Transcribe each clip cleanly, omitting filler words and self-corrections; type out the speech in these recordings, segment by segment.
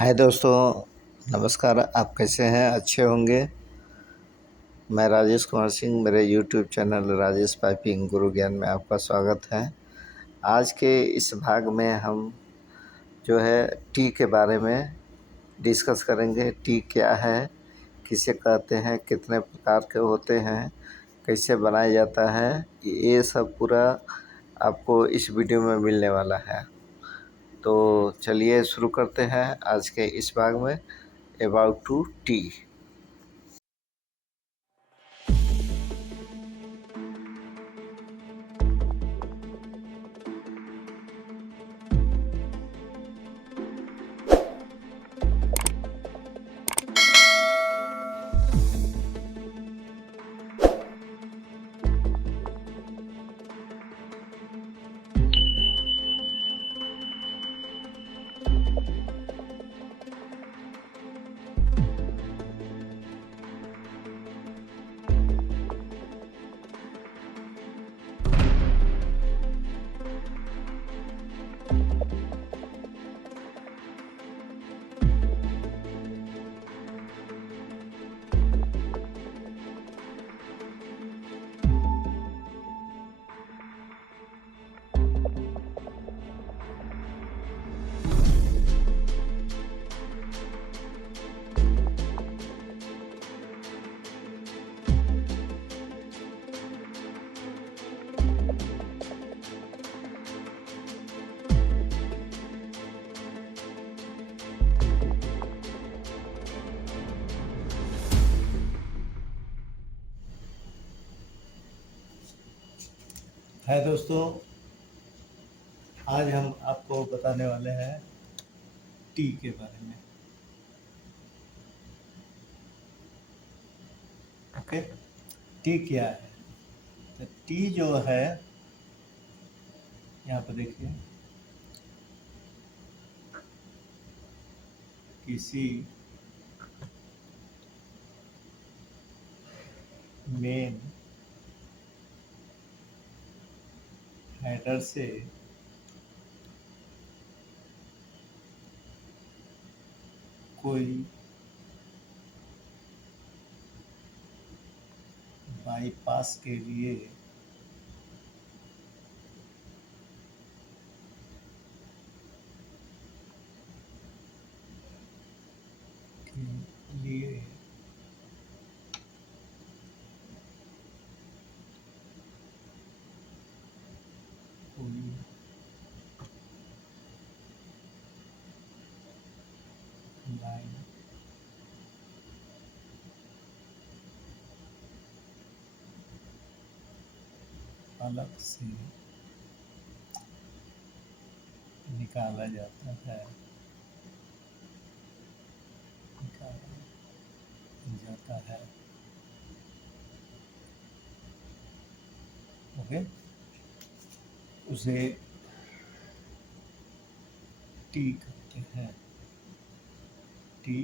हाय दोस्तों, नमस्कार। आप कैसे हैं? अच्छे होंगे। मैं राजेश कुमार सिंह, मेरे यूट्यूब चैनल राजेश पाइपिंग गुरु ज्ञान में आपका स्वागत है। आज के इस भाग में हम जो है टी के बारे में डिस्कस करेंगे। टी क्या है, किसे कहते हैं, कितने प्रकार के होते हैं, कैसे बनाया जाता है, ये सब पूरा आपको इस वीडियो में मिलने वाला है। तो चलिए शुरू करते हैं आज के इस भाग में अबाउट टू टी। हाय दोस्तों, आज हम आपको बताने वाले हैं टी के बारे में। ओके, टी क्या है? तो टी जो है, यहाँ पर देखिए, किसी मेन हेडर से कोई बाईपास के लिए के लिए कोई लाइन अलग से निकाला जाता है ओके, उसे टी कहते हैं। टी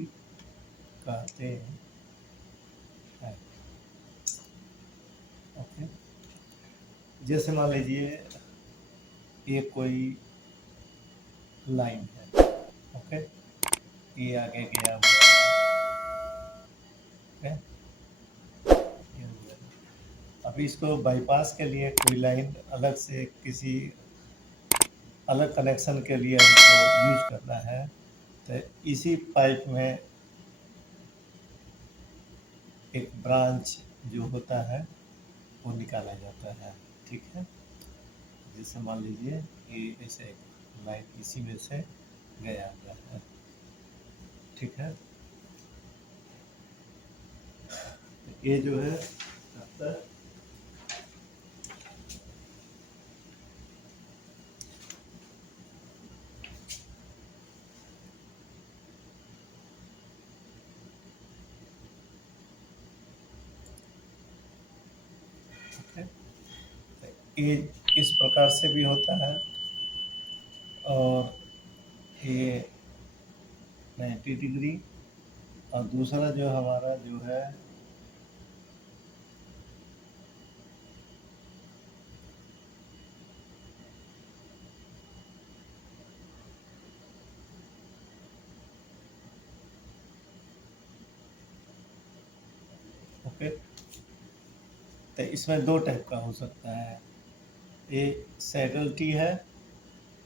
कहते हैं। ओके, जैसे मान लीजिए ये कोई लाइन है। ओके, ये आगे गया हुआ है। ओके, ये हुआ। अब इसको बाईपास के लिए कोई लाइन अलग से किसी अलग कनेक्शन के लिए हमको यूज करना है, तो इसी पाइप में एक ब्रांच जो होता है वो निकाला जाता है। ठीक है, जैसे मान लीजिए ये ऐसे एक लाइन इसी में से गया हुआ है। ठीक है, ये जो है ये इस प्रकार से भी होता है, और ये 90 डिग्री, और दूसरा जो हमारा जो है ओके। तो इसमें दो टाइप का हो सकता है, ये सैडल टी है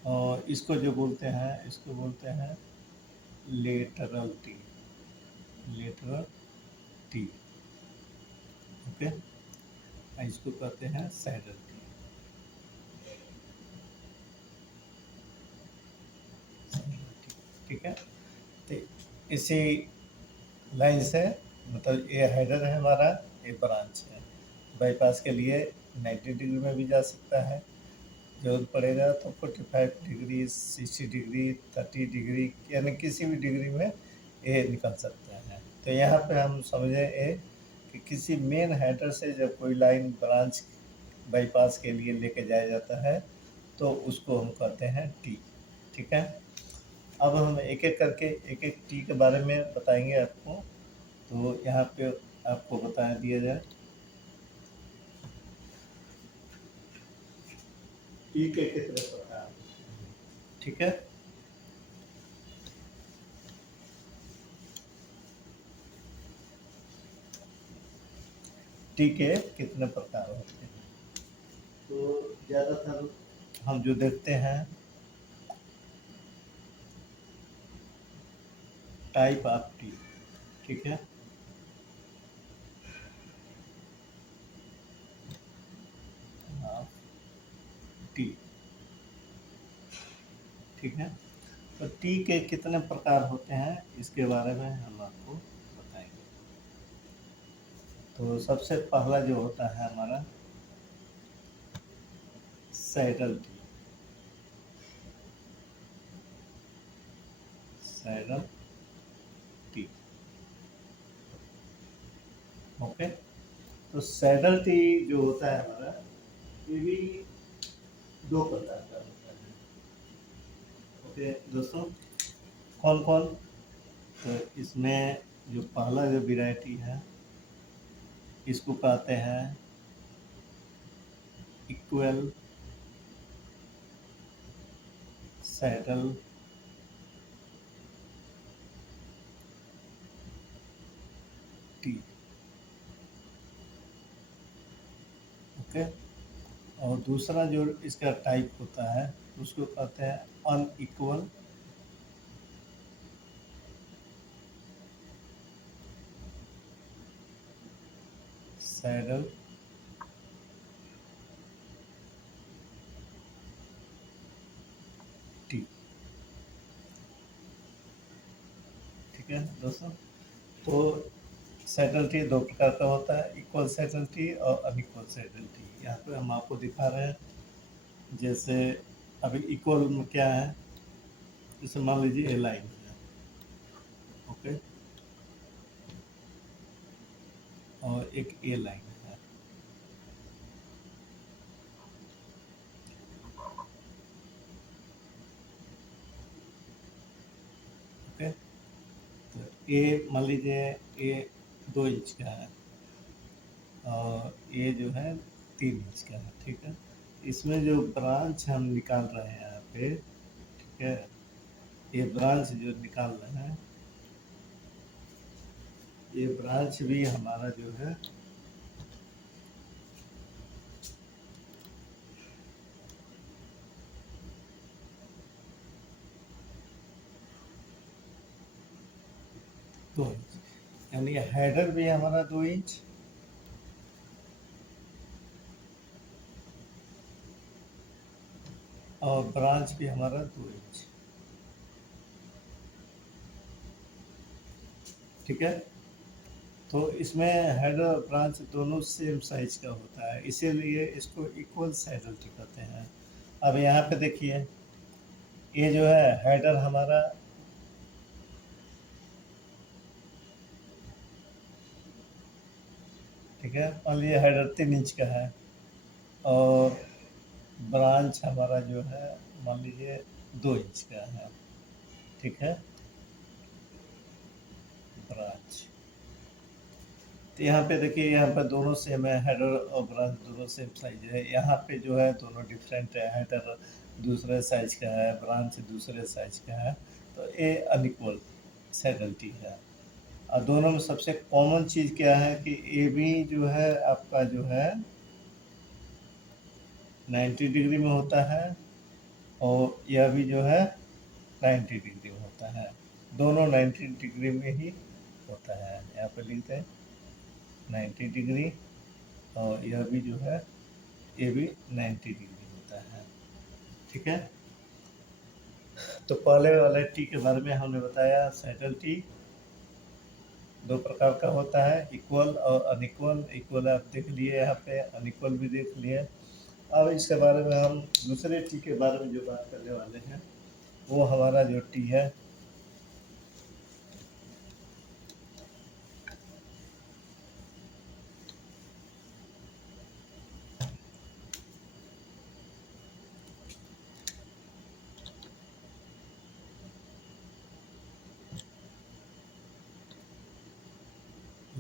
और इसको जो बोलते हैं इसको बोलते हैं lateral T, lateral T. Okay, इसको कहते हैं सैडल टी। ठीक है, तो इसी लाइन से मतलब ये हेडर है हमारा, ये ब्रांच है। बाईपास के लिए 90 डिग्री में भी जा सकता है, जरूरत पड़ेगा तो 45 डिग्री, 60 डिग्री, 30 डिग्री, यानी किसी भी डिग्री में ये निकल सकता है। तो यहाँ पे हम समझे ये कि किसी मेन हेडर से जब कोई लाइन ब्रांच बाईपास के लिए लेके जाया जाता है तो उसको हम कहते हैं टी। ठीक है, अब हम एक एक करके एक एक टी के बारे में बताएंगे आपको। तो यहाँ पे आपको बता दिया जाए टी के कितने प्रकार। ठीक है, टी के कितने प्रकार होते हैं, तो ज़्यादातर हम जो देखते हैं टाइप ऑफ टी। ठीक है, टी। ठीक है, तो टी के कितने प्रकार होते हैं इसके बारे में हम आपको बताएंगे। तो सबसे पहला जो होता है हमारा saddle T, saddle T. Okay, तो सैडल टी जो होता है हमारा, ये भी दो प्रकार का होता है। ओके दोस्तों, कौन कौन, तो इसमें जो पहला जो वैरायटी है इसको कहते हैं इक्वल सैडल टी। ओके, और दूसरा जो इसका टाइप होता है उसको कहते हैं अनइक्वल सैडल टी। ठीक है दोस्तों, तो सैडल टी दो प्रकार का होता है, इक्वल सैडल टी और अनइक्वल सैडल टी। यहाँ पे हम आपको दिखा रहे हैं, जैसे अभी इक्वल में क्या है, जैसे मान लीजिए ए लाइन है। ओके, और एक ए लाइन है। ओके, तो ए मान लीजिए ए 2 इंच का है और ये जो है 3 इंच का है। ठीक है, इसमें जो ब्रांच हम निकाल रहे हैं यहाँ पे, ठीक है, ये ब्रांच जो निकाल रहे हैं, ये ब्रांच भी हमारा जो है दो इंच, यानी हेडर भी हमारा 2 इंच और ब्रांच भी हमारा 2 इंच। ठीक है, तो इसमें हेडर और ब्रांच दोनों सेम साइज का होता है, इसीलिए इसको इक्वल सैडल टी कहते हैं। अब यहाँ पे देखिए, ये जो है हेडर हमारा ठीक है, मान लीजिए हेडर 3 इंच का है और ब्रांच हमारा जो है मान लीजिए 2 इंच का है। ठीक है, ब्रांच, तो यहाँ पे देखिए, यहाँ पे दोनों सेम है, हेडर और ब्रांच दोनों सेम साइज है। यहाँ पे जो है दोनों डिफरेंट है, हेडर दूसरे साइज का है, ब्रांच दूसरे साइज का है, तो ये अनइक्वल सैडल टी है। और दोनों में सबसे कॉमन चीज़ क्या है कि ए बी जो है आपका जो है 90 डिग्री में होता है और यह भी जो है 90 डिग्री में होता है। दोनों 90 डिग्री में ही होता है। यहाँ पे लिखते हैं 90 डिग्री और यह भी जो है ये भी 90 डिग्री होता है। ठीक है, तो पहले वाले टी के बारे में हमने बताया। सेटल टी दो प्रकार का होता है, इक्वल और अनइक्वल। इक्वल आप देख लिए यहाँ पे, अनइक्वल भी देख लिए। अब इसके बारे में हम दूसरे टी के बारे में जो बात करने वाले हैं वो हमारा जो टी है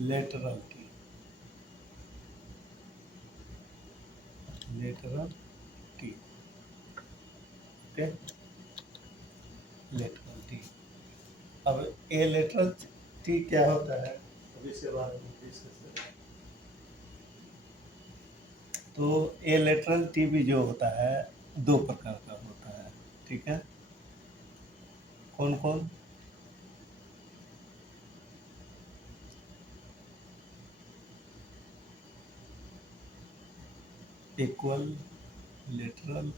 lateral T. Lateral T, okay, lateral T. अब ए लेटरल टी क्या होता है, अब इसके बारे में डिस्कस करें। तो ए लेटरल टी भी जो होता है दो प्रकार का होता है। ठीक है, कौन कौन? इक्वल लेटरल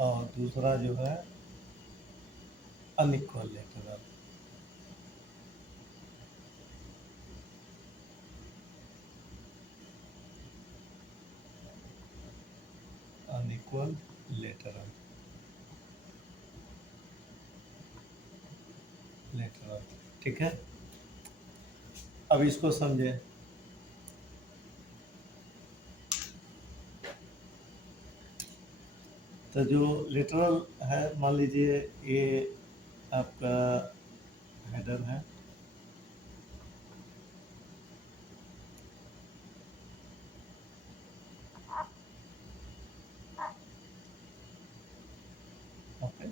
और दूसरा जो है unequal lateral. Unequal lateral, lateral. ठीक है, अब इसको समझें। तो जो लेटरल है, मान लीजिए ये आपका हेडर है, ओके।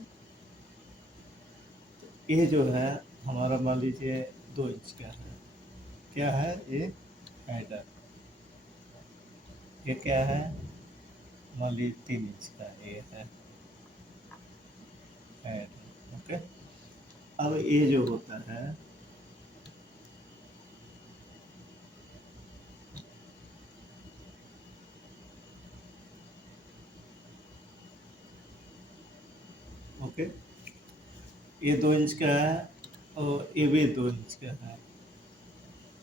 ये जो है हमारा मान लीजिए 2 इंच का है। क्या है ये? हेडर। ये क्या है? मान लीजिए 3 इंच का ये है हेडर, ओके। अब ये जो होता है ओके, ये 2 इंच का है और ये भी 2 इंच का है।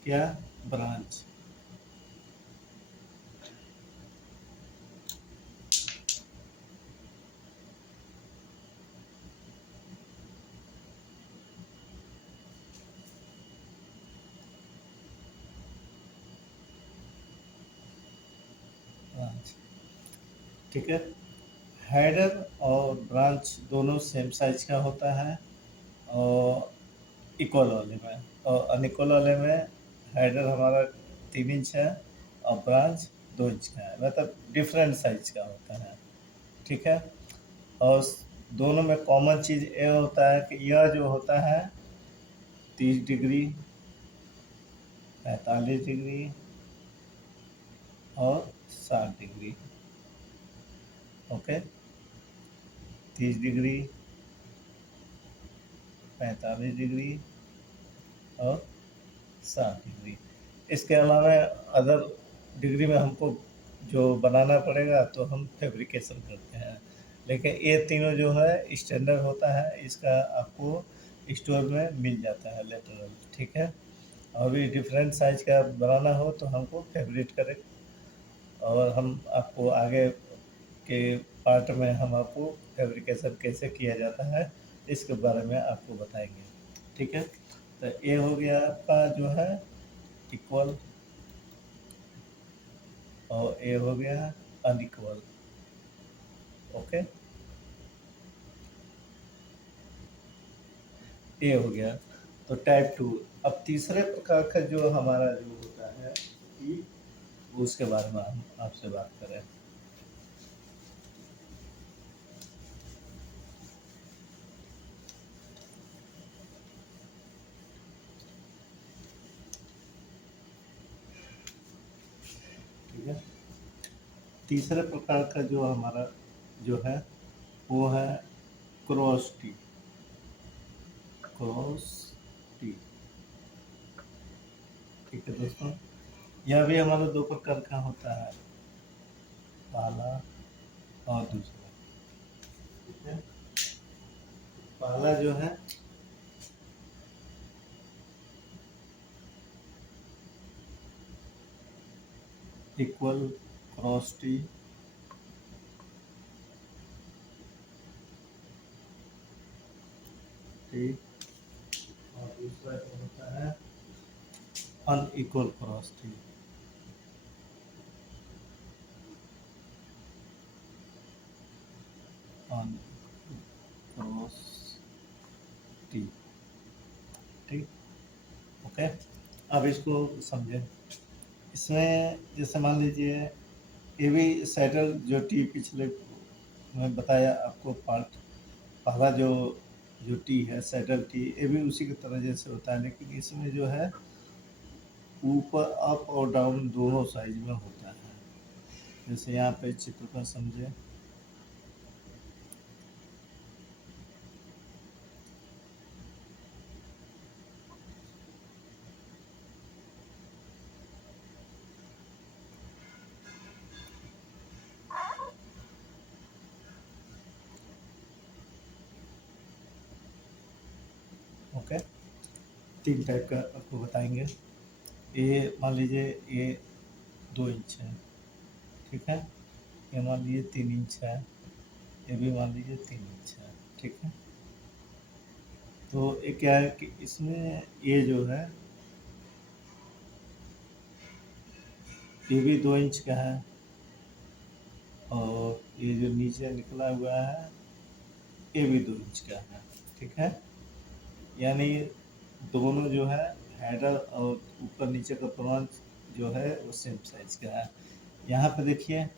क्या? ब्रांच। ब्रांच, ठीक है। हेडर और ब्रांच दोनों सेम साइज का होता है और इक्वल वाले में, और अनइक्वल वाले में हेडर हमारा 3 इंच है और ब्रांच 2 इंच का है, मतलब डिफरेंट साइज का होता है। ठीक है, और दोनों में कॉमन चीज़ ये होता है कि यह जो होता है 30 डिग्री, 45 डिग्री और 60 डिग्री, ओके। 30 डिग्री, 45 डिग्री और 60 डिग्री। इसके अलावा अदर डिग्री में हमको जो बनाना पड़ेगा तो हम फैब्रिकेशन करते हैं, लेकिन ये तीनों जो है स्टैंडर्ड होता है, इसका आपको स्टोर में मिल जाता है लेटरल। ठीक है, और भी डिफरेंट साइज का बनाना हो तो हमको फैब्रिक करें, और हम आपको आगे के पार्ट में हम आपको फैब्रिकेशन कैसे किया जाता है इसके बारे में आपको बताएंगे। ठीक है, तो ये हो गया आपका जो है इक्वल और ये हो गया अनइक्वल, ओके। ये हो गया तो टाइप 2। अब तीसरे प्रकार का जो हमारा जो होता है कि उसके बारे में हम आपसे बात करें। तीसरे प्रकार का जो हमारा जो है वो है क्रॉस टी। क्रॉस टी, ठीक है दोस्तों। यह भी हमारा दो प्रकार का होता है, पहला और दूसरा, ठीक है। पहला जो है इक्वल क्रॉस टी, ठीक, और दूसरा जो होता है unequal cross T. Cross T, ठीक, ओके। अब इसको समझें। इसमें जैसे मान लीजिए ये भी सेटल जो टी पिछले में बताया आपको पार्ट, पहला जो टी है सेटल टी, ये भी उसी की तरह जैसे होता है, लेकिन इसमें जो है ऊपर अप और डाउन दोनों साइज में होता है। जैसे यहाँ पे चित्र को समझे, ओके। तीन टाइप का आपको बताएंगे। ये मान लीजिए ये 2 इंच है, ठीक है। ये मान लीजिए 3 इंच है, ये भी मान लीजिए 3 इंच है, ठीक है। तो ये क्या है कि इसमें ये जो है ये भी 2 इंच का है, और ये जो नीचे निकला हुआ है ये भी 2 इंच का है, ठीक है। यानी दोनों जो है हेडर और ऊपर नीचे का प्रमाण जो है वो सेम साइज का है। यहाँ पे देखिए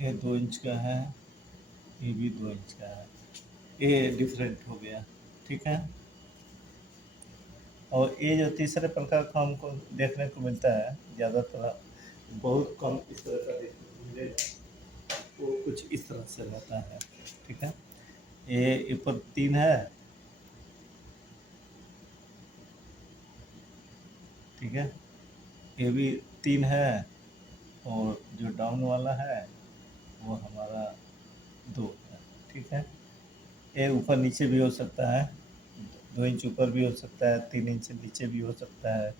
ये 2 इंच का है, ये भी 2 इंच का है, ये डिफरेंट हो गया, ठीक है। और ये जो तीसरे प्रकार का हमको देखने को मिलता है, ज़्यादातर बहुत कम इस तरह का देखने को मिलेगा, वो कुछ इस तरह से रहता है, ठीक है। ये ऊपर 3 है, ठीक है। ये भी 3 है, और जो डाउन वाला है वो हमारा 2 है, ठीक है। ये ऊपर नीचे भी हो सकता है, 2 इंच ऊपर भी हो सकता है, 3 इंच नीचे भी हो सकता है,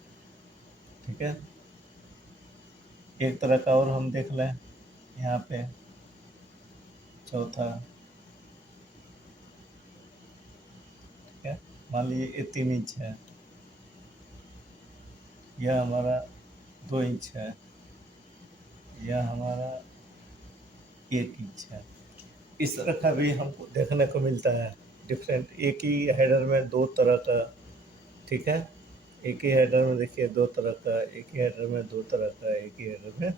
ठीक है। एक तरह का और हम देख लें यहाँ पे, चौथा, ठीक है। मान लीजिए ये 3 इंच है, यह हमारा 2 इंच है, यह हमारा 1 इंच है। इस तरह का भी हमको देखने को मिलता है डिफरेंट, एक ही हेडर में दो तरह का, ठीक है। एक ही हेडर में देखिए दो तरह का, एक ही हेडर में दो तरह का, एक ही हेडर में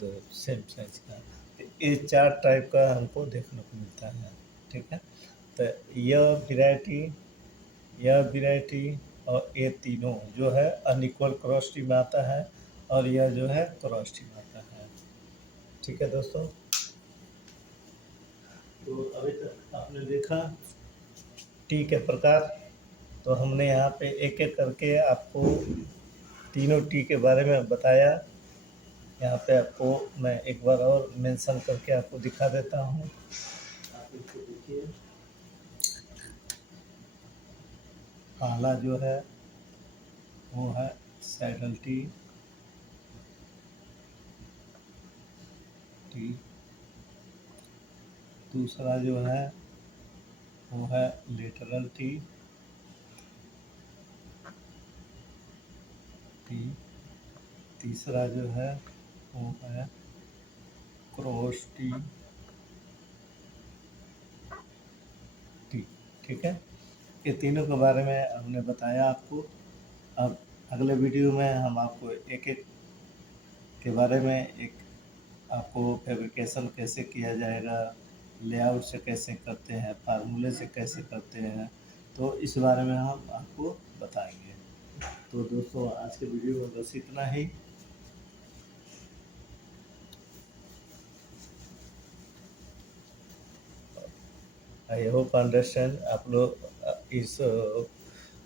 दो सेम साइज का। तो ये 4 टाइप का हमको देखने को मिलता है, ठीक है। तो यह वैरायटी और ये तीनों जो है अनइक्वल क्रॉस टी में आता है, और यह जो है क्रॉस टी में आता है, ठीक है दोस्तों। तो अभी तक आपने देखा टी के प्रकार। तो हमने यहाँ पे एक एक करके आपको तीनों टी के बारे में बताया। यहाँ पे आपको मैं एक बार और मेंशन करके आपको दिखा देता हूँ, आप इसको देखिए। पहला जो है वो है सैडल टी, दूसरा जो है वो है लेटरल टी, तीसरा जो है वो है क्रॉस टी, ठीक है। ये तीनों के बारे में हमने बताया आपको। अब अगले वीडियो में हम आपको एक एक के बारे में एक आपको फैब्रिकेशन कैसे किया जाएगा, लेआउट से कैसे करते हैं, फार्मूले से कैसे करते हैं, तो इस बारे में हम आपको बताएंगे। तो दोस्तों आज के वीडियो में बस इतना ही। आई होप अंडरस्टैंड आप लोग इस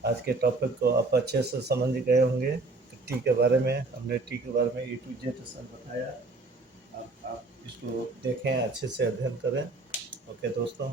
आज के टॉपिक को आप अच्छे से समझ गए होंगे। टी के बारे में हमने टी के बारे में ए टू जेड सब बताया। आप इसको देखें, अच्छे से अध्ययन करें। ओके दोस्तों।